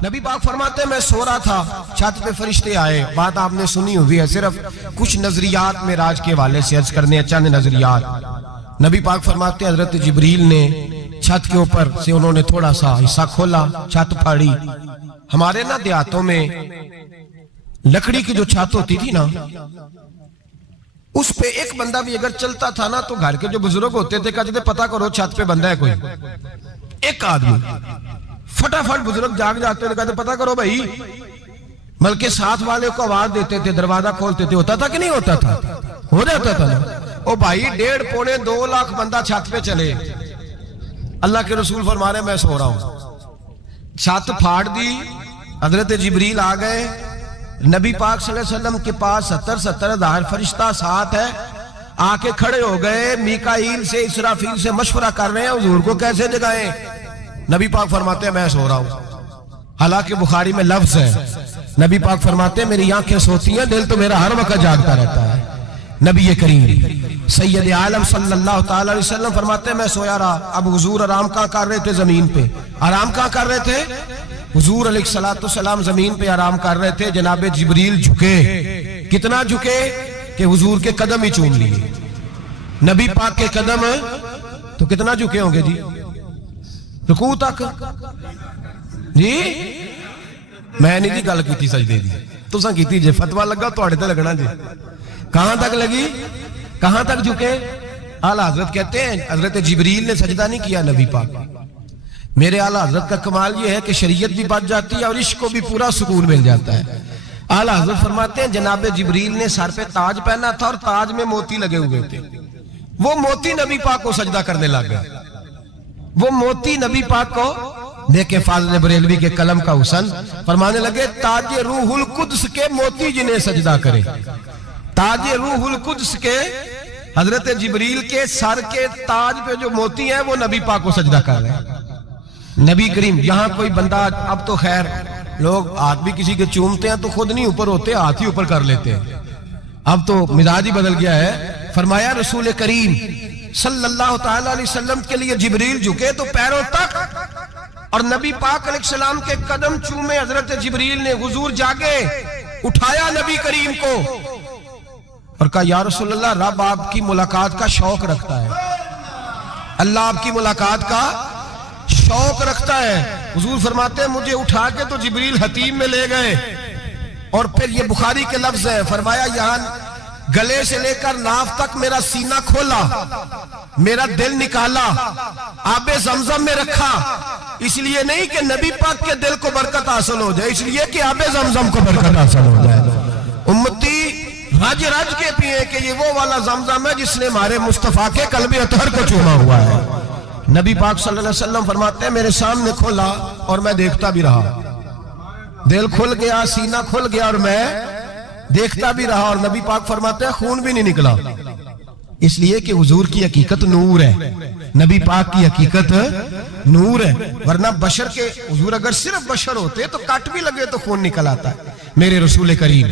नबी पाक फरमाते मैं सो रहा था, छत पे फरिश्ते आए। बात आपने सुनी हुई है, सिर्फ कुछ नजरियात में राज के हवाले से अर्ज करने, चंद नजरियात। नबी पाक फरमाते हजरत जिब्रील ने छत के ऊपर से उन्होंने थोड़ा सा हिस्सा खोला, छत फाड़ी। हमारे ना देहातों में लकड़ी की जो छत होती थी ना, उस पे एक बंदा भी अगर चलता था ना तो घर के जो बुजुर्ग होते थे कहते थे पता करो छत पे बंदा है कोई। एक आदमी फटाफट बुजुर्ग जाग जाते थे, कहते पता करो भाई, बल्कि साथ वाले को आवाज देते थे, दरवाजा खोलते थे। होता था कि नहीं होता था? हो जाता था ना। ओ भाई 1.5 पौने 2 लाख बंदा छत पे चले, अल्लाह के रसूल फरमा रहे मैं सो रहा हूं। छत फाड़ दी, हजरत जिब्रील आ गए। नबी पाक सल्लल्लाहु अलैहि वसल्लम के पास 70 हज़ार फरिश्ता साथ है, आके खड़े हो गए। मीकाईल से इसराफील से मशवरा कर रहे हैं हुजूर को कैसे जगाएं। नबी पाक फरमाते हैं मैं सो रहा हूं। हालांकि बुखारी में लफ्ज है, नबी पाक फरमाते हैं मेरी आंखें सोती हैं, दिल तो मेरा हर वक्त जागता रहता है। नबी करीम सैयद आलम सल्लल्लाहु अलैहि वसल्लम फरमाते हैं मैं सोया रहा। अब हुजूर आराम कहाँ कर रहे थे? जमीन पे। आराम कहाँ कर रहे थे? हुजूर अलैहिस्सलाम जमीन पे आराम कर रहे थे। जनाब जिब्रील झुके, कितना झुके कि हुजूर के कदम ही चूम लिए। नबी पाक के कदम तो कितना झुके होंगे जी, रुकू तक जी। मैं नहीं जी गल की सजदे दी, तुसां कीती जे, फतवा लगा तुहाडे ते लगना जी। कहां तक लगी, कहां तक झुके? आला हजरत कहते हैं हजरत जिब्रील ने सजदा नहीं किया नबी पाक। मेरे आला हजरत का कमाल ये है कि शरीयत भी बच जाती है और इश्क को भी पूरा सुकून मिल जाता है। आला हजरत फरमाते हैं जनाब जिब्रील ने सर पे ताज पहना था और ताज में मोती लगे हुए थे। वो मोती नबी पाक को सजदा करने लग गए। वो मोती नबी पाक को देखे फाज़िल बरेलवी के कलम का हुसन फरमाने लगे ताज रूहुल कुद्स के मोती जिन्हें सजदा करे। ताज रूहुल कुद्स के हजरत जिब्रील के सर के ताज पे जो मोती हैं वो नबी पाक को सजदा कर रहे हैं। नबी करीम यहाँ कोई बंदा, अब तो खैर लोग हाथ भी किसी के चूमते हैं तो खुद नहीं ऊपर होते, हाथ ही ऊपर कर लेते हैं। अब तो मिजाज ही बदल गया है। फरमाया रसूल करीम सल्लल्लाहु तआला अलैहि वसल्लम के लिए जिब्रील झुके तो पैरों तक, और नबी पाक अलैहिस्सलाम के कदम चूमे। हजरत जिब्रील ने हुजूर जागे, उठाया नबी करीम को और कहा या रसूल अल्लाह, रब आपकी मुलाकात का शौक रखता है, अल्लाह आपकी मुलाकात का शौक रखता है। हुजूर फरमाते हैं मुझे उठा के तो जिब्रील हतीम में ले गए और फिर ये बुखारी के लफ्ज है, फरमाया यहाँ गले से लेकर नाफ तक मेरा सीना खोला, मेरा दिल निकाला, आबे जमजम में रखा। इसलिए नहीं कि नबी पाक के दिल को बरकत हासिल हो जाए, इसलिए कि आबे जमजम को बरकत हासिल हो जाए। उम्मती रज रज के पिए कि ये वो वाला जमजम है जिसने हमारे मुस्तफा के कल्बे अतहर को चूमा हुआ है। नबी पाक सल्लल्लाहु अलैहि वसल्लम फरमाते हैं मेरे सामने खोला और मैं देखता भी रहा। दिल खुल गया, सीना खुल गया और मैं देखता भी रहा। और नबी पाक फरमाते हैं खून भी नहीं निकला, इसलिए कि हुजूर की हकीकत नूर है, नबी पाक की हकीकत नूर है। वरना बशर के हुजूर अगर सिर्फ बशर होते तो कट भी लगे तो खून निकल आता है। मेरे रसूल करीम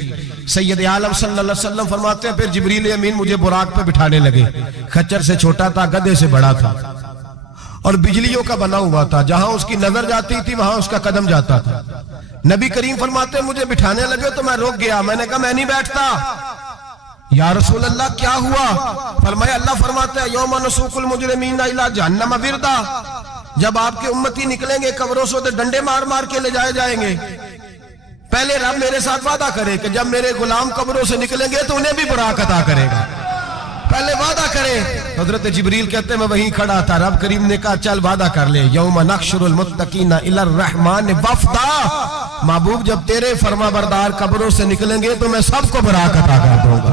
सैयद आलम सल्लल्लाहु अलैहि वसल्लम फरमाते हैं फिर जिब्रील अमीन मुझे बुराक पे बिठाने लगे। खच्चर से छोटा था, गधे से बड़ा था और बिजलियों का बना हुआ था। जहां उसकी नजर जाती थी वहां उसका कदम जाता था। नबी करीम फरमाते मुझे बिठाने लगे तो मैं रुक गया। मैंने कहा मैं नहीं बैठता। या रसूल अल्लाह क्या हुआ? फरमाया अल्लाह फरमाता है यौमा नसूकुल मुजरिमीना इला जहन्नम विरदा, जब आपके उम्मती निकलेंगे कब्रों से तो डंडे मार मार के ले जाए जाएंगे। पहले रब मेरे साथ वादा करे कि जब मेरे गुलाम कब्रों से निकलेंगे तो उन्हें भी बुराक अता करेगा, पहले वादा करे। हजरत जिब्रील कहते मैं वहीं खड़ा था, रब करीम ने कहा चल वादा कर ले, यौमा नहशुरुल मुत्तकीना इलर रहमान वफदा, महबूब जब तेरे फरमा बरदार कब्रों से निकलेंगे तो मैं सबको बुराक अता कर दूंगा,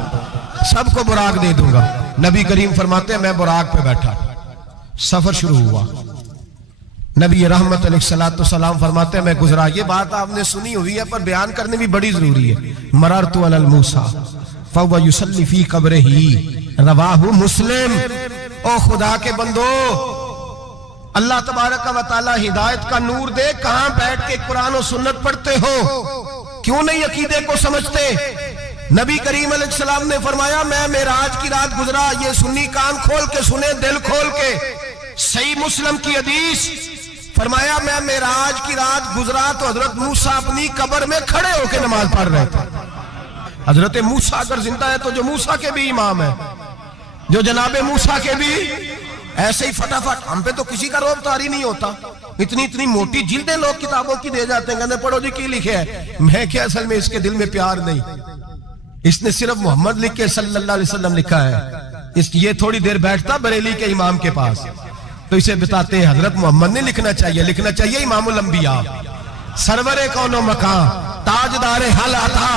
सबको बुराक दे दूंगा। नबी करीम फरमाते मैं बुराक पे बैठा, सफर शुरू हुआ। नबी रहमत अलैहिस्सलाम फरमाते मैं गुजरा। ये बात आपने सुनी हुई है पर बयान करनी भी बड़ी जरूरी है। मररतु अलल मूसा फहुव युसल्ली फी कब्रिही, रवाहु मुस्लिम। ओ खुदा के बंदो, अल्लाह तबारक व तआला हिदायत का नूर दे। कहां बैठ के कुरान और सुन्नत पढ़ते हो? क्यों नहीं अकीदे को समझते? नबी करीम अलैहिस्सलाम ने फरमाया मैं मेराज की रात गुजरा। ये सुन्नी कान खोल के सुने, दिल खोल के। सही मुस्लिम की हदीस, फरमाया मैं मेराज की रात गुजरा तो हजरत मूसा अपनी कब्र में खड़े होकर नमाज पढ़ रहे थे। हजरत मूसा अगर जिंदा है तो जो मूसा के भी इमाम है, जो जनाबे मूसा के भी, ऐसे ही फटाफट हम पे तो किसी का रोब तारी नहीं होता। इतनी इतनी मोटी जिल्दें लोग किताबों की दे जाते हैं, कहते पढ़ो जी की लिखे है। मैं क्या, असल में इसके दिल में प्यार नहीं, इसने सिर्फ मोहम्मद लिख के सल्लल्लाहु अलैहि वसल्लम लिखा है। ये थोड़ी देर बैठता बरेली के इमाम के पास तो इसे बताते हैं हजरत मोहम्मद ने लिखना चाहिए, लिखना चाहिए इमामुल अंबिया, सरवरे कौनो मकान, ताजदारे हल अता,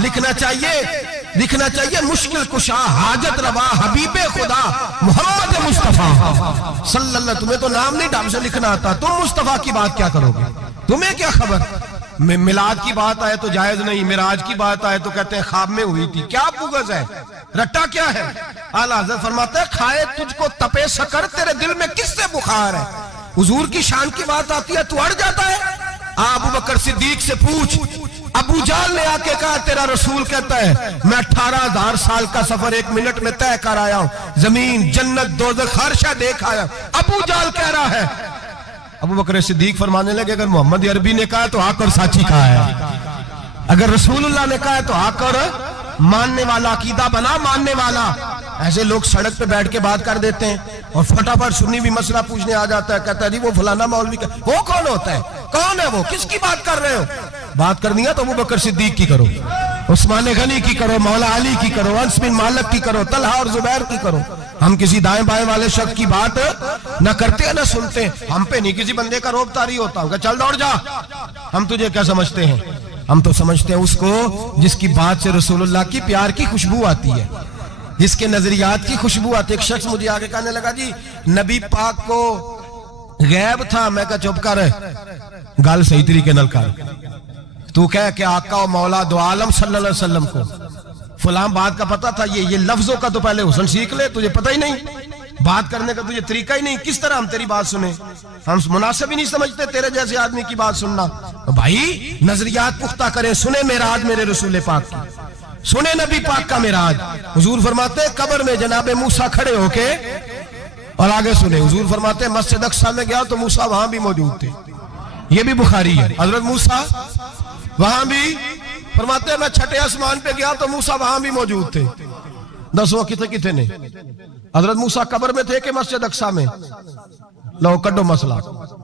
लिखना चाहिए मुश्किल कुशा, हाजत रवा, हबीबे खुदा मोहम्मद मुस्तफा सल्लल्लाहु। तुम्हें तो नाम नहीं ढंग से लिखना आता, तुम मुस्तफा की बात क्या करोगे, तुम्हें क्या खबर। मिलाद की बात आए तो जायज नहीं, मिराज की बात आए तो कहते हैं ख्वाब में हुई थी। क्या बुगज है, रट्टा क्या है। आला हज़रत फरमाते हैं खाए तुझको तपे सकर, तेरे दिल में किससे बुखार है। हुजूर की शान की बात आती है तो अड़ जाता है। अबू बकर सिद्दीक से पूछ, अबू जाल ने आके कहा तेरा रसूल कहता है मैं 18,000 साल का सफर 1 मिनट में तय कर आया हूं, जमीन जन्नत दोज़ख हर शय देख आया। अबू जाल कह रहा है। अबू बकर सिद्दीक फरमाने लगे अगर मोहम्मद अरबी ने कहा तो आकर साची कहा है, अगर रसूलुल्लाह ने कहा है तो आकर मानने वाला, अकीदा बना मानने वाला। ऐसे लोग सड़क पे बैठ के बात कर देते हैं और फटाफट सुन्नी भी मसला पूछने आ जाता है, कहता है जी वो फलाना मौलवी का, वो कौन होता है, कौन है वो, किसकी बात कर रहे हो। बात करनी है तो अबू बकर सिद्दीक की करो, उस्मान गनी की करो, मौला अली की करो, अंस बिन मालिक की करो, तलहा और जुबैर की करो। हम किसी दाएं बाएं वाले शख्स की बात न करते न सुनते। हम पे नहीं किसी बंदे का रोब तारी होता होगा, चल दौड़ जा। हम तुझे क्या समझते हैं, हम तो समझते हैं उसको जिसकी बात से रसूलुल्लाह की प्यार की खुशबू आती है, जिसके नजरियात की खुशबू आती है। एक शख्स मुझे आगे कहने लगा जी नबी पाक को गैब था। मैं कहा चुप कर, गल सही तरीके नाल कर। तू कह के आका और मौला दो आलम सल्लल्लाहु अलैहि वसल्लम को फलां बात का पता था, ये लफ्जों का तो पहले हुस्न सीख ले, तुझे पता ही नहीं, बात करने का तुझे तरीका ही नहीं, किस तरह हम तेरी बात सुने। हम मुनासिब ही नहीं समझते तेरे जैसे आदमी की बात सुनना। तो भाई नजरियात पुख्ता करें, सुने मेराज मेरे रसूल पाक की, सुने नबी पाक का मेराज। हुजूर फरमाते कब्र में जनाबे मूसा खड़े होके, और आगे सुने हुजूर फरमाते मस्जिद अक्सा में गया तो मूसा वहां भी मौजूद थे। ये भी बुखारी है, हजरत मूसा वहां भी फरमाते मैं छठे आसमान पे गया तो मूसा वहां भी मौजूद थे। दसो कितने ने हजरत मूसा कब्र में थे कि मस्जिद अक्सा में, लो कड्डो मसला,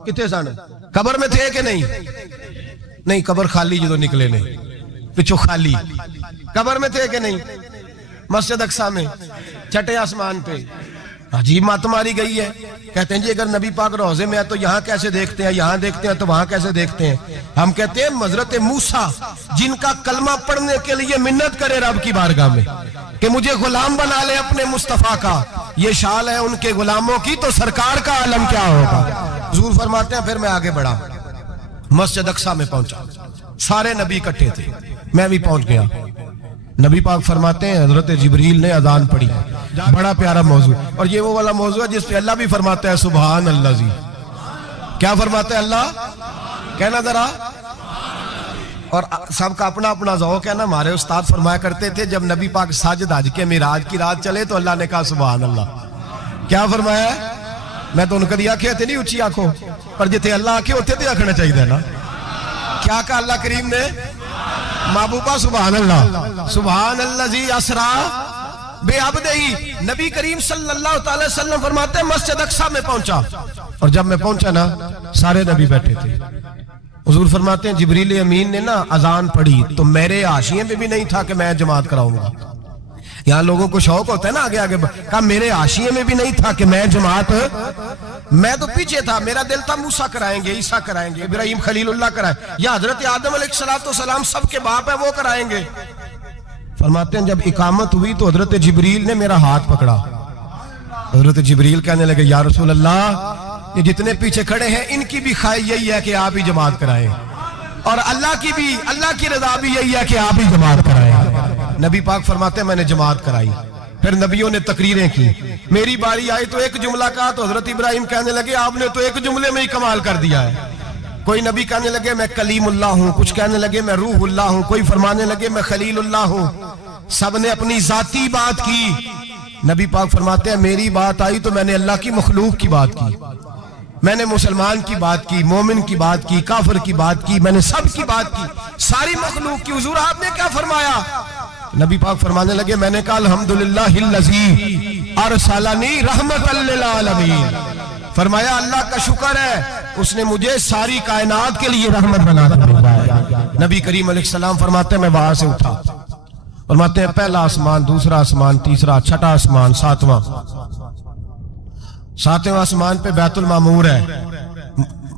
कितने सन कब्र में थे कि नहीं, नहीं कब्र खाली जो निकले ने पिछो खाली, कब्र में थे कि नहीं, मस्जिद अक्सा में छठे आसमान पे। अजीब मात मारी गई है। कहते हैं जी अगर नबी पाक रोजे में है तो यहाँ कैसे देखते हैं, यहाँ देखते हैं तो वहां कैसे देखते हैं। हम कहते हैं हजरत मूसा जिनका कलमा पढ़ने के लिए मिन्नत करे रब की बारगाह में कि मुझे गुलाम बना ले अपने मुस्तफा का, ये शाल है उनके गुलामों की, तो सरकार का आलम क्या होगा। हुजूर फरमाते हैं फिर मैं आगे बढ़ा, मस्जिद अक्सा में पहुंचा, सारे नबी इकट्ठे थे, मैं भी पहुंच गया। नबी पाक फरमाते हैं हजरत जिब्रील ने अजान पढ़ी, बड़ा प्यारा मौजू, और ये वो वाला मौजू है जिस पे अल्लाह भी फरमाता है सुभान अल्लाह जी। क्या फरमाते हैं अल्लाह, कहना जरा, और सबका अपना अपना ज़ौक़ है ना। हमारे उस्ताद फरमाया करते थे जब नबी पाक साजिद हज के मिराज की रात चले तो अल्लाह ने कहा सुभान अल्लाह। क्या फरमाया, मैं तो उनका दिया आखे नहीं उची आखो, पर जिथे अल्लाह आखे उथे तो आखना चाहिए ना। क्या कहा अल्लाह करीम ने, महबूबा सुभान अल्लाह, सुभान अल्लाह जी असरा बेअब्दिही। नबी करीम सल्लल्लाहु अलैहि वसल्लम फरमाते हैं मस्जिद अक्सा में पहुंचा, और जब मैं पहुंचा ना सारे नबी बैठे थे। हुजूर फरमाते हैं जिब्रील अमीन ने ना अजान पढ़ी तो मेरे हाशिए में भी नहीं था कि मैं जमात कराऊंगा। यहाँ लोगों को शौक होता है ना आगे आगे, कहा मेरे हाशिए में भी नहीं था कि मैं जमात, मैं तो पीछे था, मेरा दिल था मूसा कराएंगे, ईसा कराएंगे, इब्राहिम खलीलुल्लाह कराए, या हजरत आदम अलैहिस्सलाम सबके बाप है वो कराएंगे। फरमाते हैं जब इकामत हुई तो हजरत जिब्रील ने मेरा हाथ पकड़ा। हजरत जिब्रील कहने लगे या रसूल अल्लाह, ये जितने पीछे खड़े हैं इनकी भी ख्वाहिश यही है कि आप ही जमात कराएं, और अल्लाह की भी, अल्लाह की रज़ा भी यही है कि आप ही जमात कराएं। नबी पाक फरमाते हैं मैंने जमात कराई, फिर नबियों ने तकरीरें की, मेरी बारी आई तो एक जुमला कहा तो हजरत इब्राहिम कहने लगे आपने तो एक जुमले में ही कमाल कर दिया है। कोई नबी कहने लगे मैं कलीमुल्लाह हूं, कुछ कहने लगे मैं रूहुल्लाह हूं, कोई फरमाने लगे मैं खलीलुल्लाह हूं। सब ने अपनी जाती बात की। नबी पाक फरमाते हैं मेरी बात आई तो मैंने अल्लाह की मखलूक की बात की। मैंने मुसलमान की बात की, मोमिन की बात की, काफिर की बात की, मैंने सब की बात की, सारी मखलूक की। हुजूर आपने क्या फरमाया? नबी पाक फरमाने लगे, मैंने कहा अल्हम्दुलिल्लाहिल्लज़ी अरसलनी रहमतल लिल आलमीन। फरमाया अल्लाह का शुक्र है उसने मुझे सारी कायनात के लिए रहमत बना दिया। नबी करीम अलैहिस्सलाम फरमाते हैं मैं वहां से उठा, फरमाते हैं पहला आसमान, दूसरा आसमान, तीसरा, छठा आसमान, सातवें आसमान पे बैतुल मामूर है,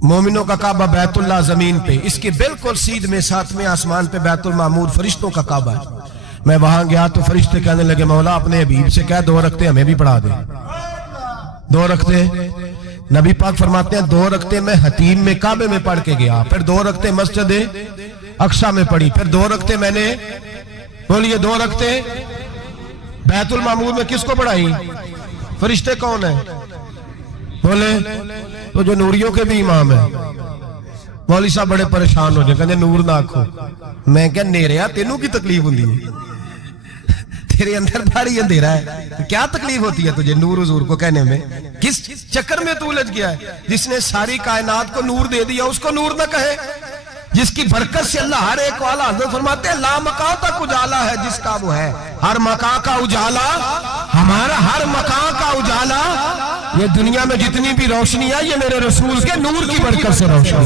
मोमिनों का काबा बैतुल्लाह जमीन पे, इसके बिल्कुल सीध में सातवें आसमान पे बैतुल मामूर फरिश्तों का काबा है। मैं वहां गया तो फरिश्ते कहने लगे मौला अपने हबीब से कह 2 रखते हमें भी पढ़ा दे। 2 रखते नबी पाक फरमाते हैं 2 रखते मैं हतीम में काबे में पढ़ के गया, फिर 2 रखते मस्जिद अक्सा में पढ़ी, फिर 2 रखते मैंने, बोलिए 2 रखते बैतुल मामूर में किसको पढ़ाई? फरिश्ते कौन है? बोले तो जो नूरियों के भी इमाम है। मौली साहब बड़े परेशान हो जाए, कहते नूर ना आखो। मैं क्या नेरिया तेनू की तकलीफ होती है? तेरे अंदर भारी अंधेरा है, तो क्या तकलीफ होती है तुझे नूर हुजूर को कहने में? किस चक्कर में तू उलझ गया है? जिसने सारी कायनात को नूर दे दिया उसको नूर ना कहे? जिसकी बरकत से अल्लाह हर एक वाला, हज़रत फरमाते हैं ला मकां तक उजाला है जिसका वो है, हर मकां का उजाला हमारा, हर मकां का उजाला, ये दुनिया में जितनी भी रोशनी है ये मेरे रसूल के नूर की बरकत से रोशन।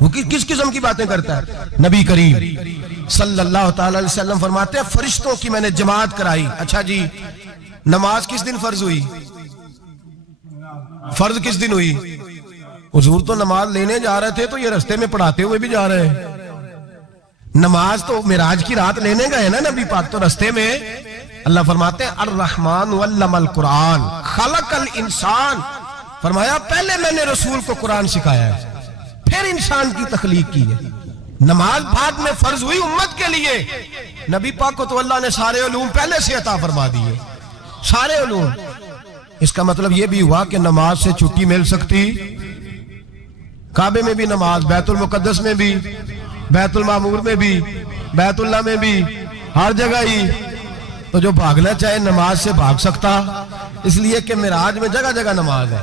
वो किस किस्म की बातें करता है? नबी करीम सल्लल्लाहु अलैहि वसल्लम फरमाते हैं फरिश्तों की मैंने जमात कराई। अच्छा जी, नमाज किस दिन फर्ज हुई? फर्ज किस दिन हुई? हुजूर तो नमाज लेने जा रहे थे तो ये रास्ते में पढ़ाते हुए भी जा रहे हैं। नमाज तो मिराज की रात लेने गए ना नबी पाक, तो रास्ते में अल्लाह फरमाते हैं अर्रहमान अल्लमल कुरान खलकल इंसान। फरमाया पहले मैंने रसूल को कुरान सिखाया है, फिर इंसान की तख्लीक की है। नमाज बाद में फर्ज हुई उम्मत के लिए। नबी पाक को तो अल्लाह ने सारे उलूम पहले से अता फरमा दिए, सारे उलूम। इसका मतलब यह भी हुआ कि नमाज से छुट्टी मिल सकती, काबे में भी नमाज, बैतुल मुकद्दस में भी, बैतुल मामूर में भी, बैतुल्लाह में भी, हर जगह ही। तो जो भागना चाहे नमाज से भाग सकता, इसलिए कि मिराज में जगह जगह नमाज है,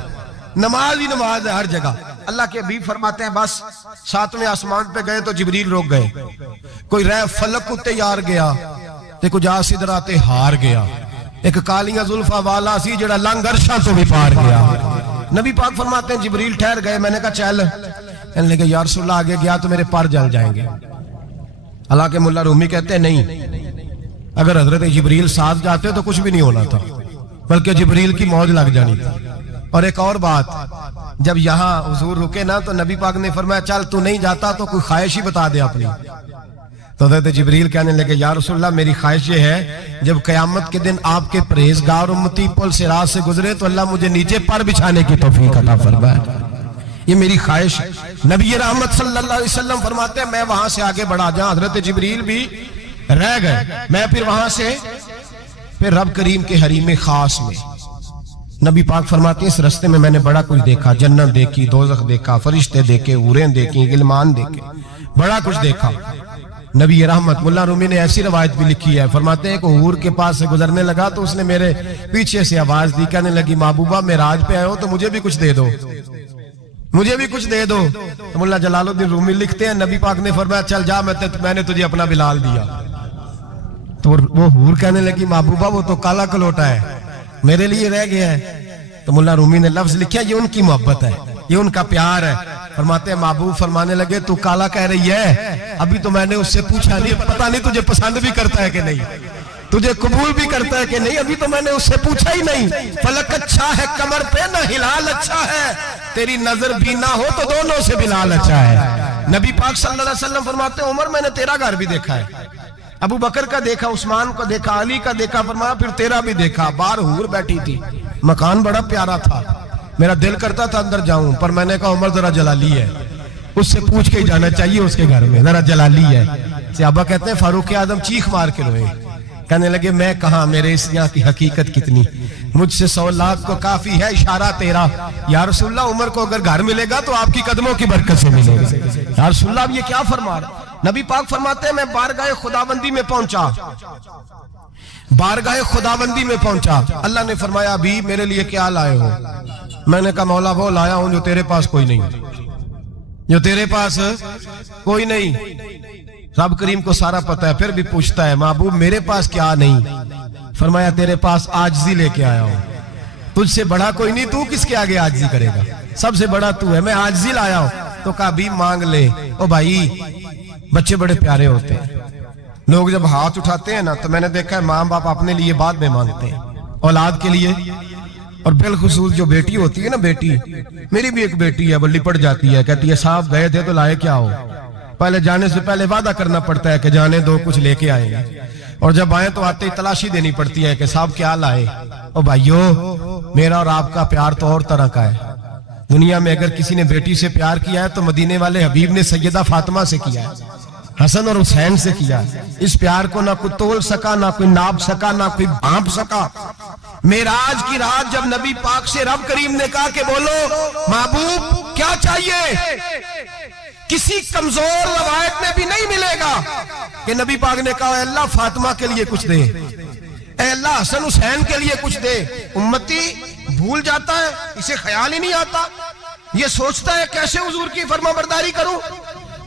नमाज ही नमाज है हर जगह। अल्लाह के हबीब फरमाते हैं बस 7वें आसमान पे गए तो जिब्रील रोक गए, कोई रह फलक उत्ते यार गया ते कुछ आ सिदरा ते हार गया, एक कालियां जुल्फा वाला सी जेड़ा लंघ अरशां तो भी पार गया। नबी पाक फरमाते हैं जिब्रील ठहर गए, मैंने कहा चल, कहने लगे या रसूलल्लाह आगे गया तो मेरे पर जल जाएंगे। हालांकि मुल्ला रूमी कहते हैं नहीं, अगर हजरत जिब्रील साथ जाते तो कुछ भी नहीं होना था, बल्कि जिब्रील की मौज लग जानी थी। और एक और बात, जब यहाँ हुजूर रुके ना तो नबी पाक ने फरमाया चल तू नहीं जाता तो कोई ख्वाहिश ही बता दे अपनी। तो हजरत जिब्रील कहने लगे या रसूलल्लाह मेरी ख्वाहिश ये है जब क़यामत के दिन आपके परहेजगार उम्मती पुल सिरात से गुजरे तो अल्लाह मुझे नीचे पर बिछाने की तौफीक अता फरमाए, ये मेरी ख्वाहिश। नबी रहमत सल्लल्लाहु अलैहि वसल्लम फरमाते हैं मैं वहां से आगे बढ़ा, जहां हजरत जिब्रील भी रह गए, मैं फिर वहां से फिर रब करीम के हरीम खास में। नबी पाक फरमाते हैं इस रास्ते में मैंने बड़ा कुछ देखा, जन्नत देखी, दोज़ख देखा, फरिश्ते देखे, हूरें देखी, गिलमान देखे, बड़ा कुछ देखा। नबी रहमत मुल्ला रूमी ने ऐसी रवायत भी लिखी है, फरमाते हैं कि हूर के पास से गुजरने लगा तो उसने मेरे पीछे से आवाज दी, कहने लगी महबूबा मेराज पे आए हो तो मुझे भी कुछ दे दो, मुझे भी कुछ दे दो। तो मुल्ला जलालुद्दीन रूमी लिखते हैं नबी पाक ने फरमाया चल जा, मैंने तुझे अपना बिलाल दिया। तो वो हूर कहने लगी महबूबा वो तो काला कलोटा है, मेरे लिए रह गया है। तो मुल्ला रूमी ने लफ्ज लिखा ये उनकी मोहब्बत है, ये उनका प्यार है। फरमाते हैं महबूब फरमाने लगे तू काला कह रही है, अभी तो मैंने उससे पूछा नहीं, पता नहीं तुझे पसंद भी करता है कि नहीं, तुझे कबूल भी करता है कि नहीं, अभी तो मैंने उससे पूछा ही नहीं। फलक अच्छा है कमर पे ना हिलाल अच्छा है, तेरी नजर भी ना हो तो दोनों से बिलाल अच्छा है। नबी पाक सल्लल्लाहु अलैहि वसल्लम फरमाते हैं उमर मैंने तेरा घर भी देखा है, अबू बकर का देखा, उस्मान को देखा, अली का देखा, फरमाया फिर तेरा भी देखा। बाहर हूर बैठी थी, मकान बड़ा प्यारा था, मेरा दिल करता था अंदर जाऊं, पर मैंने कहा उमर जरा जलाली है, उससे पूछ के ही जाना चाहिए उसके घर में, जरा जलाली है। सहाबा कहते हैं फारूक आजम चीख मार के रोए, कहने लगे मैं कहा, मेरे इस यहाँ की हकीकत कितनी, मुझसे 100 लाख को काफी है इशारा तेरा। या रसूलल्लाह उमर को अगर घर मिलेगा तो आपकी कदमों की बरकत से मिलेगा। या रसूलल्लाह ये क्या फरमा रहे? नबी पाक फरमाते हैं मैं बारगाह खुदाबंदी में पहुंचा, बारगाह खुदाबंदी में पहुंचा, अल्लाह ने फरमाया अभी मेरे लिए क्या लाए हो? मैंने कहा मौला वो लाया हूं जो तेरे पास कोई नहीं, जो तेरे पास कोई नहीं। रब करीम को सारा पता है, फिर भी पूछता है महबूब मेरे पास क्या नहीं? फरमाया तेरे पास आजिज़ी लेके आया हूं, तुझसे बड़ा कोई नहीं, तू किसके आगे आजिज़ी करेगा, सबसे बड़ा तू है, मैं आजिज़ी लाया हूं। तो कहा भी मांग ले। ओ भाई बच्चे बड़े प्यारे होते हैं, लोग जब हाथ उठाते हैं ना तो मैंने देखा है माँ बाप अपने लिए बाद में मांगते हैं, औलाद के लिए। और बिलखुसूस जो बेटी होती है ना, बेटी मेरी भी एक बेटी है, वो लिपट जाती है, कहती है साहब गए थे तो लाए क्या हो? पहले जाने से पहले वादा करना पड़ता है कि जाने दो कुछ लेके आएंगे, और जब आए तो आते ही तलाशी देनी पड़ती है कि साहब क्या लाए। ओ भाइयों मेरा और आपका प्यार तो और तरह का है। दुनिया में अगर किसी ने बेटी से प्यार किया है तो मदीने वाले हबीब ने सैयदा फातिमा से किया है, हसन और हुसैन से किया। इस प्यार को ना कोई तोल सका, ना कोई नाप सका, ना कोई भांप सका। मेराज की रात जब नबी पाक से रब करीम ने कहा कि बोलो महबूब क्या चाहिए, किसी कमजोर रवायत में भी नहीं मिलेगा कि नबी पाक ने कहा अल्लाह फातिमा के लिए कुछ दे, अल्लाह हसन हुसैन के लिए कुछ दे। उम्मती भूल जाता है, इसे ख्याल ही नहीं आता, ये सोचता है कैसे हुजूर की फरमाबरदारी करूं।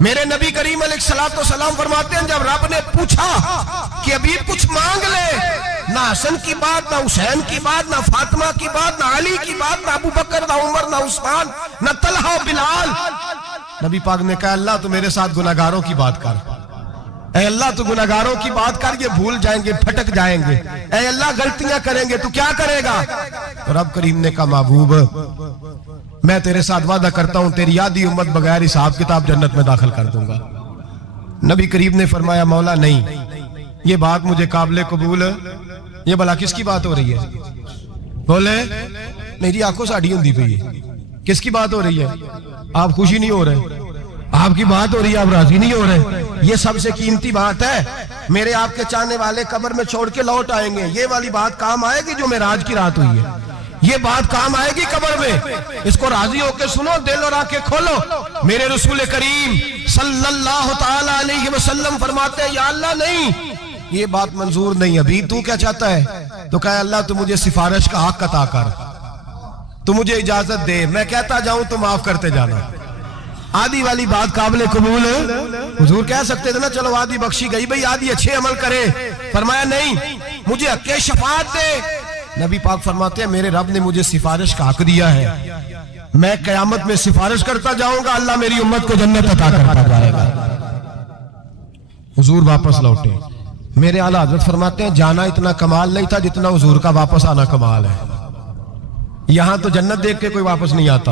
मेरे नबी करीम अलैहिस्सलाम फरमाते हैं जब रब ने पूछा कि अभी कुछ मांग ले, ना हसन की बात, ना हुसैन की बात, ना फातिमा की बात, ना अली की बात, ना अबू बकर, ना उमर, ना उस्मान, ना तलहा बिलाल। नबी पाक ने कहा अल्लाह तू मेरे साथ गुनाहगारों की बात कर, ऐ अल्लाह तू गुनाहगारों की बात कर, ये भूल जाएंगे, भटक जाएंगे, ऐ अल्लाह गलतियां करेंगे, तू क्या करेगा? तो रब करीम ने कहा महबूब मैं तेरे साथ वादा करता हूं तेरी आधी उम्मत बगैर हिसाब किताब जन्नत में दाखिल कर दूंगा। नबी करीम ने फरमाया मौला नहीं, ये बात मुझे काबिल कबूल, ये भला किसकी बात हो रही है? बोले मेरी आंखों साड़ी होंदी पई है, किसकी बात हो रही है? आप खुशी नहीं हो रहे, आपकी बात हो रही है, आप राजी नहीं हो रहे। ये सबसे कीमती बात है, मेरे आपके चाहने वाले कब्र में छोड़ के लौट आएंगे, ये वाली बात काम आएगी जो मेराज की रात हुई है, ये बात काम आएगी कब्र में। इसको राजी होकर सुनो, दिल और आंखें खोलो। मेरे रसूल करीम सल्लल्लाहु ताला अलैहि वसल्लम फरमाते हैं या अल्लाह नहीं, ये बात मंजूर नहीं, अभी तू क्या चाहता है? तो कहा अल्लाह तू मुझे सिफारिश का हक अता कर, तू मुझे इजाजत दे, मैं कहता जाऊं तो माफ करते जाना। आधी वाली बात काबिल कबूल हुजूर कह सकते थे ना चलो आधी बख्शी गई भाई, आधी अच्छे अमल करे। फरमाया नहीं, मुझे हक़ शफाअत दे। नबी पाक फरमाते हैं मेरे रब ने मुझे सिफारिश का हक दिया है, मैं कयामत में सिफारिश करता जाऊंगा, अल्लाह मेरी उम्मत को जन्नत अता करता जाएगा। हुजूर वापस लौटे। मेरे आला हज़रत फरमाते हैं जाना इतना कमाल नहीं था जितना हुजूर का वापस आना कमाल है। यहां तो जन्नत देख के कोई वापस नहीं आता,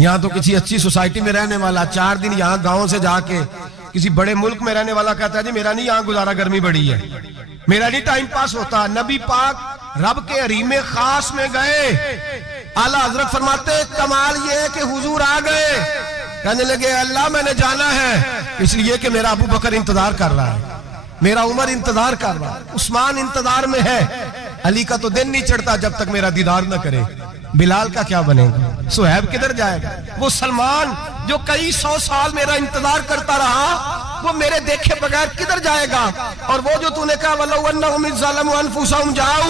यहाँ तो किसी अच्छी सोसाइटी में रहने वाला 4 दिन यहाँ गांव से जाके किसी बड़े मुल्क में रहने वाला कहता है जी मेरा नहीं यहाँ गुजारा, गर्मी बड़ी है, मेरा नहीं टाइम पास होता। नबी पाक रब के हरीमे खास में गए, आला हजरत फरमाते कमाल ये है कि हुजूर आ गए, कहने लगे अल्लाह मैंने जाना है इसलिए कि मेरा अबू बकर इंतजार कर रहा है, मेरा उमर इंतजार कर रहा है, उस्मान इंतजार में है, अली का तो दिन नहीं चढ़ता जब तक मेरा दीदार न करे, बिलाल का क्या बनेगा, सुहैब किधर जाएगा, वो सलमान जो कई 100 साल मेरा इंतजार करता रहा वो मेरे देखे बगैर किधर जाएगा। और वो जो तूने कहा वल्लाहु अन्नहुम ज़लमू अनफुसहुम जाऊ,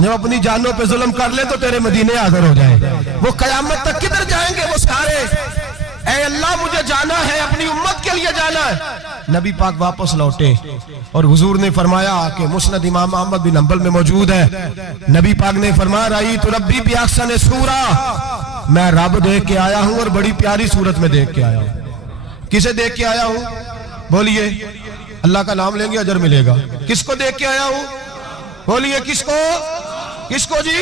जब अपनी जानों पे जुल्म कर ले तो तेरे मदीने हाजिर हो जाए, वो कयामत तक किधर जाएंगे वो सारे। ऐ अल्लाह मुझे जाना है, अपनी उम्मत के लिए जाना है। नबी पाक वापस लौटे और हुजूर ने फरमाया कि मुस्नद इमाम अहमद बिन हंबल में मौजूद है, नबी पाक ने फरमाया रही तो रब्बी भी अहसन सूरा, मैं रब देख के आया हूं और बड़ी प्यारी सूरत में देख के आया हूं। किसे देख के आया हूं? बोलिए, अल्लाह का नाम लेंगे अजर मिलेगा। किसको देख के आया हूं? बोलिए किसको? किसको जी?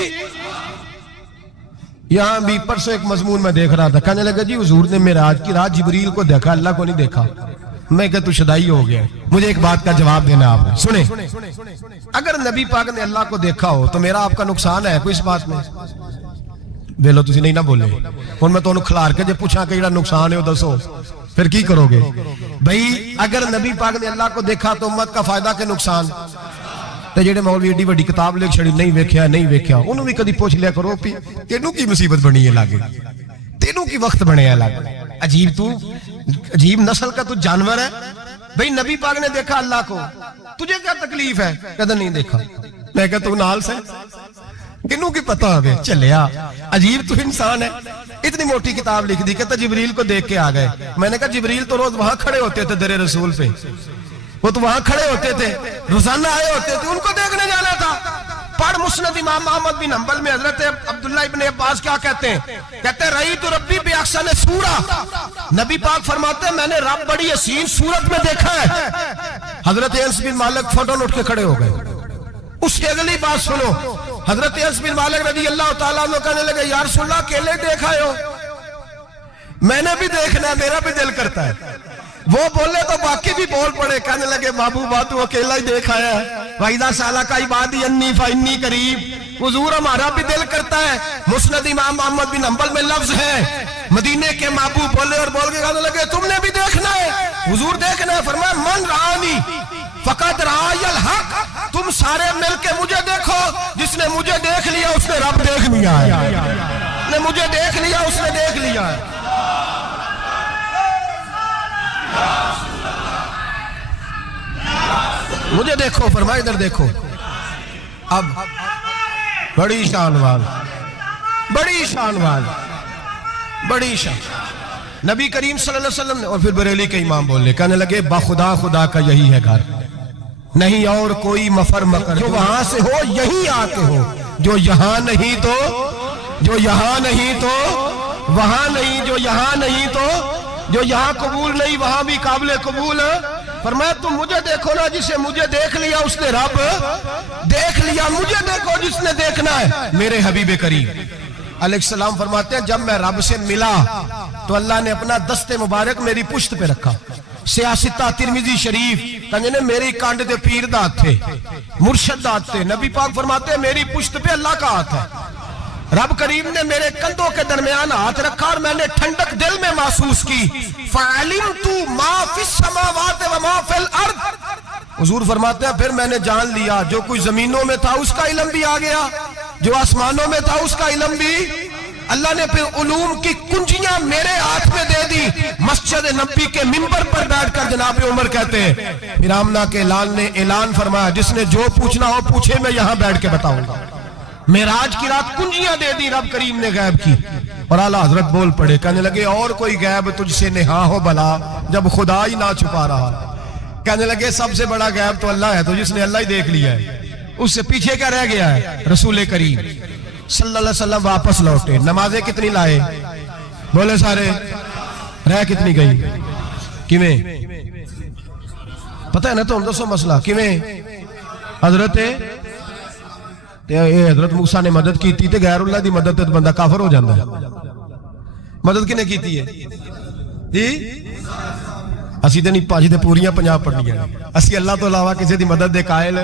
यहां भी परसों एक मजमून में देख रहा था, कहने लगा जी हुजूर ने मेराज की रात जिब्रील को देखा, अल्लाह को नहीं देखा। मैं कह तू शदाई हो गया। मुझे एक बात का जवाब देना आपने, सुने, अगर नबी पाक ने अल्लाह को देखा हो तो मेरा आपका नुकसान है कोई इस बात में? वेलो तुसी नहीं ना बोले, हुण मैं तुहानू खिलार के जे पूछा कि जेड़ा नुकसान है वो दसो, फिर की करोगे? भाई अगर नबी पाक ने अल्लाह को देखा तो उम्मत का फायदा के नुकसान? ते जेड़े मौलवी एडी वड्डी किताब लिख छड़ी नहीं वेख्या नहीं वेख्या, उन्होंने भी कदी पूछ लिया करो भी तेनू की मुसीबत बनी है लागे, तेनू की वक्त बने है लागे। अजीब तू अजीब नस्ल का तू जानवर है। भाई नबी पाक ने देखा अल्लाह को, तुझे क्या तकलीफ है? कहता नहीं देखा। मैं कहता तू नाल से किनू की पता हो चलिया अजीब तो इंसान है, इतनी मोटी किताब लिख दी। कहता जिब्रील को देख के आ गए। मैंने कहा जिब्रील तो रोज वहां खड़े होते थे दरे रसूल पे, वो तो वहां खड़े होते थे, रोजाना आए होते थे, उनको देखने जाना था। पढ़ मुस्नद इमाम अहमद बिन हंबल में हजरत अब्दुल्ला इब्ने अब्बास क्या कहते हैं, कहते रही तो रब्बी भी अक्सर सूरा, नबी पाक फरमाते हैं मैंने रब बड़ी हसीन सूरत में देखा है। हजरत अनस बिन मालिक फौरन उठ के खड़े हो गए। उसकी अगली बात सुनो, हजरत अनस बिन मालिक रजी अल्लाह तआला अन्हु कहने लगे या रसूल अल्लाह अकेले देखा हो? मैंने भी देखना है, मेरा भी दिल करता है। वो बोले तो बाकी भी बोल पड़े, कहने लगे महबूबा तू अकेला ही देखा है, वाइदा साला का इबादी अन्नी फन्नी करीब, हुजूर हमारा भी दिल करता है। मुस्नद इमाम अहमद बिन हंबल में लफ्ज है, मदीने के महबूब बोले और बोल के कहने लगे तुमने भी देखना है? हुजूर देखना है। फरमाया मन रानी फकत रायल हक, तुम सारे मिलके मुझे देखो, जिसने मुझे देख लिया उसने रब देख लिया है, ने मुझे देख लिया उसने देख लिया है। मुझे देखो, फरमाया इधर देखो। अब बड़ी शान वाल, बड़ी शान वाल, बड़ी शान नबी करीम सल्लल्लाहु अलैहि वसल्लम ने। और फिर बरेली के इमाम बोले, कहने लगे बाखुदा खुदा का यही है घर, नहीं और कोई मफर मकर, जो वहां से हो यही आके हो, जो यहां नहीं तो, जो यहां नहीं तो वहां नहीं, जो यहां नहीं तो, जो यहां कबूल नहीं वहां भी काबिल कबूल। फरमाया तुम मुझे देखो ना, जिसे मुझे देख लिया उसने रब देख लिया, मुझे देखो जिसने देखना है मेरे हबीब करीम अलैहिस्सलाम। फरमाते हैं जब मैं रब से मिला तो अल्लाह ने अपना दस्ते मुबारक मेरी पुश्त पे रखा। सियासिता तिरमिजी शरीफ कहने मेरी कांड दे पीर दा हाथ थे, मुर्शद दा हाथ थे। नबी पाक फरमाते हैं मेरी पुश्त पे अल्लाह का हाथ है। रब करीम ने मेरे कंधों के दरमियान हाथ रखा और मैंने ठंडक दिल में महसूस की। फ़अलिमतु मा फिस समावाति व मा फिल अर्द, हुजूर फरमाते हैं फिर मैंने जान लिया जो कुछ जमीनों में था उसका इल्म भी आ गया, जो आसमानों में था उसका इल्म भी। अल्लाह ने फिर उलूम की कुंजियां मेरे हाथ में दे दी। मस्जिद नबी के मिंबर पर बैठकर जनाब उमर कहते हैं फिर आमना के लाल ने ऐलान फरमाया जिसने जो पूछना हो पूछे, मैं यहां बैठ के बताऊंगा। मेराज की रात कुंजियां दे दी रब करीम ने गैब की। और आला हजरत बोल पड़े, कहने लगे और कोई गैब तुझसे नेहा हो भला जब खुदा ही ना छुपा रहा। कहने लगे सबसे बड़ा गैब तो अल्लाह है, तो जिसने अल्लाह ही देख लिया है उससे पीछे क्या रह गया है। रसूल करीम सल्लल्लाहु अलैहि वसल्लम वापस लौटे, नमाजें कितनी लाए बोले सारे, रह कितनी गई किवें पता है ना, तो हम दसो मसला किवें। हजरत मूसा ने मदद की थी, गैरुल्लाह दी मदद ते बंदा काफर हो जाता है। मदद किने की है जी? असी तो नहीं भाजी, पूरियां 50 पढ़नियां, असी अल्लाह तो अलावा किसी की मदद दे कायल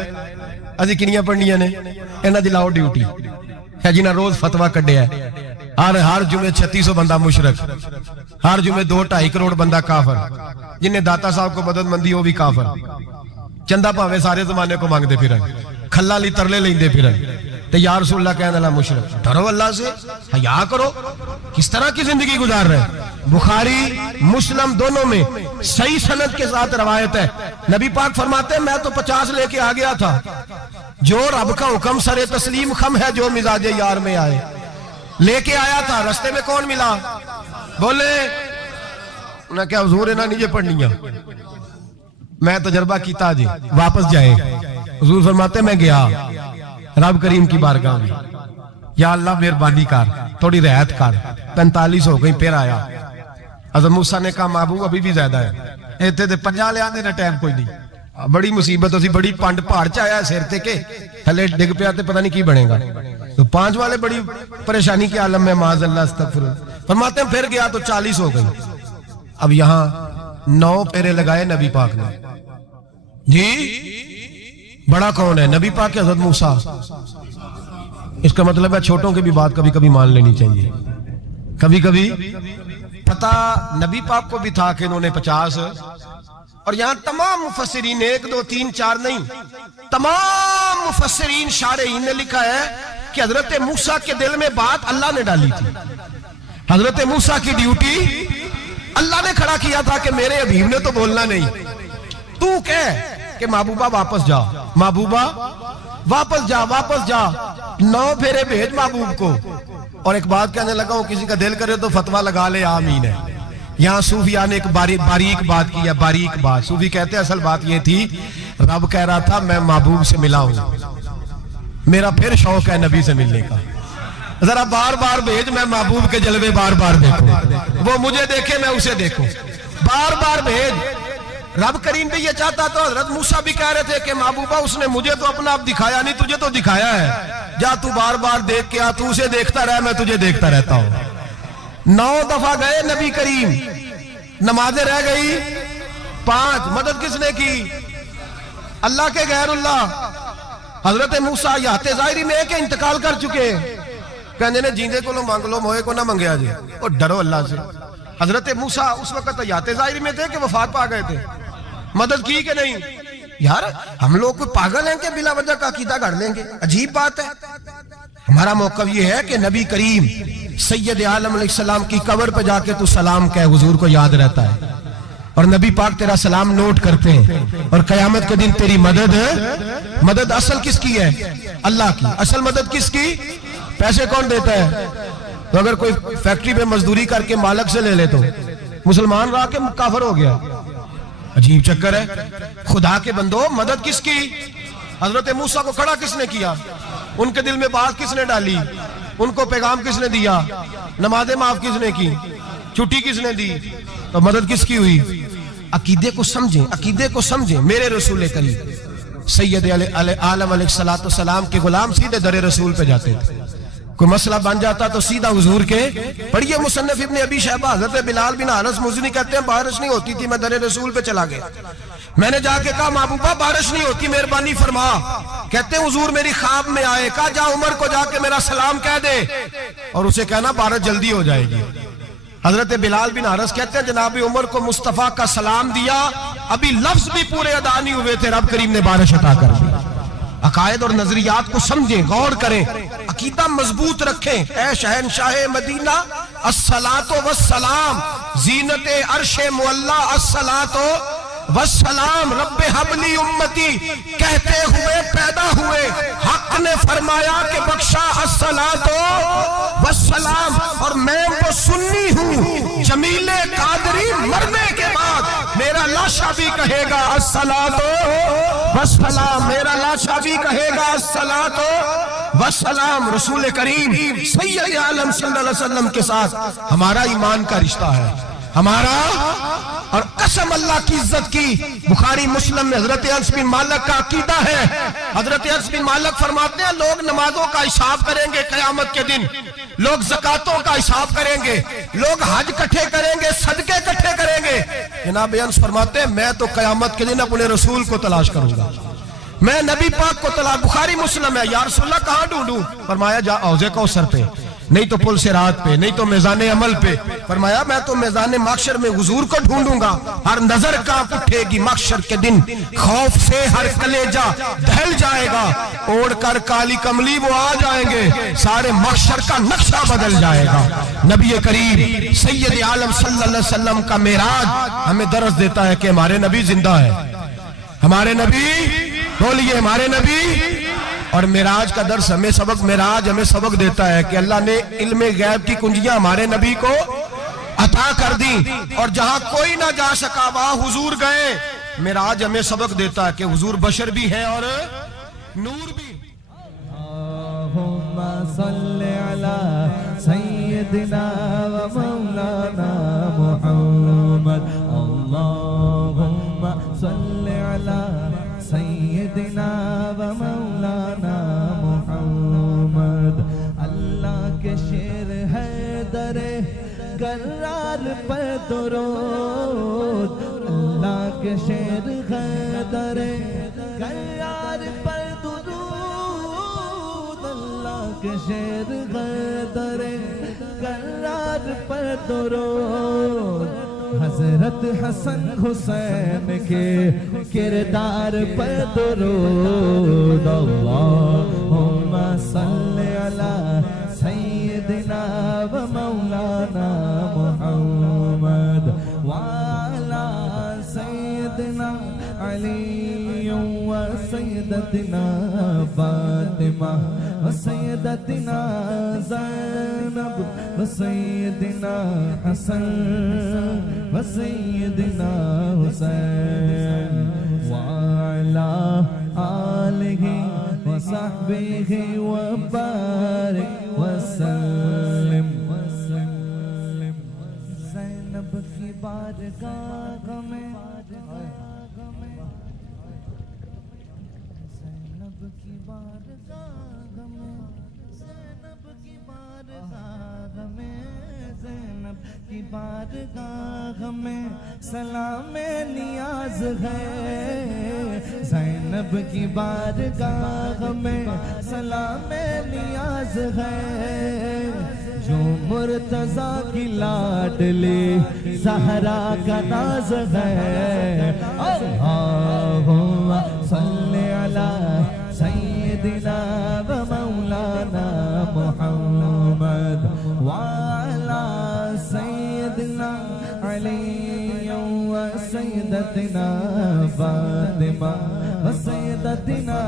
असी किनियां पढ़नियां ने। इन्हां दी लाओ ड्यूटी है जिन्हें रोज फतवा कढ़िया, हर जुमे 3600 बंदा मुशरक, हर जुमे 2-2.5 करोड़ बंदा काफर, जिन्हें दाता साहब को मदद मंदी वो भी काफर। चंदा भावे सारे जमाने को मांगते फिर, खल्ला ली तरले लेंदे फिर, ते या रसूलल्लाह कहने वाला मुशरक। डरो अल्लाह से, हया करो। किस तरह की जिंदगी गुजार रहे। बुखारी मुस्लिम दोनों में सही सनद के साथ रवायत है, नबी पाक फरमाते हैं मैं तो 50 लेके आ गया था। जो रब का हुक्म सरे तस्लीम खम है, जो मिजाजे यार में आए लेके आया था। रास्ते में कौन मिला बोले, उन्हें क्या हुजूर इन्हें नीचे पढ़निया, मैं तजर्बा किया जी वापस जाए। हुजूर फरमाते मैं गया रब करीम की बारगाह में, या अल्लाह मेहरबानी कर थोड़ी रियायत कर। 45 हो गई, फिर आया। हज़रत मूसा ने कहा महबूब अभी भी ज्यादा है, इतने तो 50 लिया देना टाइम कोई नहीं। बड़ी मुसीबत असी बड़ी पंड पहाड़ च आया सिर ते के थले डिग पिया ते पता नहीं की बनेगा। तो 5 वाले बड़ी परेशानी के आलम में माज अल्लाह अस्तगफिर। फरमाते हैं फिर गया तो 40 हो गई। अब यहाँ 9 फेरे लगाए नबी पाक ने जी। बड़ा कौन है? नबी पाक के हज़रत मूसा। इसका मतलब है छोटों की भी बात कभी कभी मान लेनी चाहिए। कभी कभी पता नबी पाक को भी था कि इन्होंने 50, और यहां तमाम मुफस्सिरीन 1 2 3 4 नहीं, तमाम मुफस्सिरीन शारिहीन ने लिखा है कि हजरत मूसा के दिल में बात अल्लाह ने डाली थी। हजरत मूसा की ड्यूटी अल्लाह ने खड़ा किया था कि मेरे हबीब ने तो बोलना नहीं, तू कह कि महबूबा वापस जाओ। महबूबा वापस जा, वापस जा, 9 फेरे भेज महबूब को। और एक बात कहने लगा हूं, किसी का दिल करे तो फतवा लगा ले, आमीन है। यहाँ सूफिया ने एक बारीक बात की है, बारीक बात। सूफी कहते हैं असल बात ये थी, रब कह रहा था मैं महबूब से मिला हूं, मेरा फिर शौक है नबी से मिलने का, जरा बार बार भेज, मैं महबूब के जलवे बार बार देखूं, वो मुझे देखे मैं उसे देखूं, बार बार भेज। रब करीम भी ये चाहता, तो हजरत मूसा भी कह रहे थे कि महबूबा उसने मुझे तो अपना आप दिखाया नहीं, तुझे तो दिखाया है, जा तू बार बार देख के आ, तू उसे देखता रह, मैं तुझे देखता रहता हूं। 9 दफा गए नबी करीम, नमाजें रह गई 5। मदद किसने की? अल्लाह के गैरुल्लाह। हजरत मूसा याते जाहिरी में के इंतकाल कर चुके, कहने ने जींदे को मांग लो, मोए को ना मंगया जी, और डरो अल्लाह से। हजरत मूसा उस वक्त याते जाहिरी में थे कि वफात पा गए थे, मदद की कि नहीं? यार हम लोग कोई पागल हैं कि बिला वजह का अकीदा गढ़ लेंगे? अजीब बात है। हमारा मौकफ ये है कि नबी करीम सैयद आलम अलैहिस्सलाम की कब्र पे जाके तू सलाम कह, हुजूर को याद रहता है, और नबी पाक तेरा सलाम नोट करते हैं, और कयामत के दिन तेरी मदद असल किसकी है? अल्लाह की। असल मदद किसकी? पैसे कौन देता है? तो अगर कोई फैक्ट्री पे मजदूरी करके मालक से ले ले तो मुसलमान रहा के काफिर हो गया। अजीब चक्कर है। खुदा के बंदो, मदद किसकी? हजरत मूसा को खड़ा किसने किया? उनके दिल में बात किसने डाली? उनको पैगाम किसने दिया? नमाजें माफ किसने की? छुट्टी किसने दी? तो मदद किसकी हुई? अकीदे को समझें, अकीदे को समझें। मेरे रसूल करीम सैयद आलम अलैहिस्सलाम के गुलाम सीधे दरे रसूल पे जाते थे। कोई मसला बन जाता तो सीधा हुजूर के पढ़िए। मुसन्निफ इब्ने अबी शैबा हजरत बिलाल बिन हारिस मुज़नी कहते हैं बारिश नहीं होती थी, मैं दरे रसूल पे चला गया, मैंने जाके कहा महबूबा बारिश नहीं होती, मेहरबानी फरमा। कहते हैं हुजूर मेरी ख्वाब में आए, कहा जा उमर को जाके मेरा सलाम कह दे और उसे कहना बारिश जल्दी हो जाएगी। हजरत बिलाल बिन हारिस कहते हैं जनाब उमर को मुस्तफा का सलाम दिया, अभी लफ्ज भी पूरे अदा नहीं हुए थे, रब करीम ने बारिश अता कर दी। अकायद और नजरियात को समझें, गौर करें, अकीदा मजबूत रखें। ऐ शहनशाह मदीना अस्सलातो वस्सलाम, जीनते अर्शे मुअल्ला अस्सलातो वस्सलाम, रब्बे हबली उम्मती कहते हुए पैदा हुए, हक ने फरमाया कि बख्शा अस्सलातो वस्सलाम। और मैं वो सुन्नी हूँ, जमीले कादरी मरने के बाद मेरा लाशा भी कहेगा अस्सलातो वस्सलाम, मेरा लाशा भी कहेगा अस्सलातो वस्सलाम। रसूल करीम सैयद आलम सल्लल्लाहु अलैहि वसल्लम के साथ हमारा ईमान का रिश्ता है, हमारा। और कसम अल्लाह की इज्जत की, बुखारी मुस्लिम में हजरत अनस बिन मालिक का अकीदा है। हजरत अनस बिन मालिक फरमाते हैं लोग नमाजों का हिसाब करेंगे कयामत के दिन, लोग ज़कातों का हिसाब करेंगे, लोग हज इकट्ठे करेंगे, सदके इकट्ठे करेंगे। जनाब अनस फरमाते हैं मैं तो कयामत के दिन अपने रसूल को तलाश करूंगा, मैं नबी पाक को तलाश। बुखारी मुस्लिम है। या रसूलल्लाह कहां ढूंढूं? फरमाया जा औज़े कौसर पे, नहीं तो पुल सिरात पे, नहीं तो मैज़ाने अमल पे। फरमाया मैं तो मैज़ाने माशर में हुजूर को ढूंढूंगा। हर नजर कांप उठेगी माशर के दिन, खौफ से हर कलेजा दहल जाएगा, ओढ़कर काली कमली वो आ जाएंगे, सारे माशर का नक्शा बदल जाएगा। नबी करीम सैयद आलम सल्लल्लाहु अलैहि वसल्लम का मेराज हमें दर्स देता है कि हमारे नबी जिंदा है, हमारे नबी, बोलिए हमारे नबी। और मेराज का दर्स हमें सबक, मेराज हमें सबक देता है कि अल्लाह ने इल्मे गैब की कुंजियां हमारे नबी को अता कर दी, और जहां कोई ना जा सका वहां हुजूर गए। मेराज हमें सबक देता है कि हुजूर बशर भी है और नूर भी। अल्लाहुम्मा सल्ली अला सय्यिदिना व मौलाना मुहम्मद, अल्लाहुम्मा सल्ली अला सय्यिदिना व मौलाना मुहम्मद। अल्लाह के शेर है दरे करार पर दुरूद, अल्लाह के शेर है दरे करार पर दुरूद, अल्लाह के शेर है दरे करार पर दुरूद। हजरत हसन हुसैन के किरदार पर दुरूद, अल्लाहुम्मा सल्ली अला सय्यिदिना व मौलाना मुहम्मद व अला सय्यिदिना सैयदना अली व सैयदतना फातिमा व सैयदतना ज़ैनब व सैयदना हसन व सैयदना हुसैन व अला आलिहि व सहबिहि व बारिक व सल्लिम। ज़ैनब की बारगाह में ज़ैनब की बारगाह में ज़ैनब की बारगाह में ज़ैनब की बारगाह में सलाम नियाज है। ज़ैनब की बारगाह में सलाम नियाज है। जो मुर्तज़ा की लाडली ज़हरा का नाज है। अल्लाहुम्मा सल्ली अला सय्यिदिना व मौलाना मुहम्मद व अला सय्यिदिना अली व सय्यदतिना फातिमा व सय्यदतिना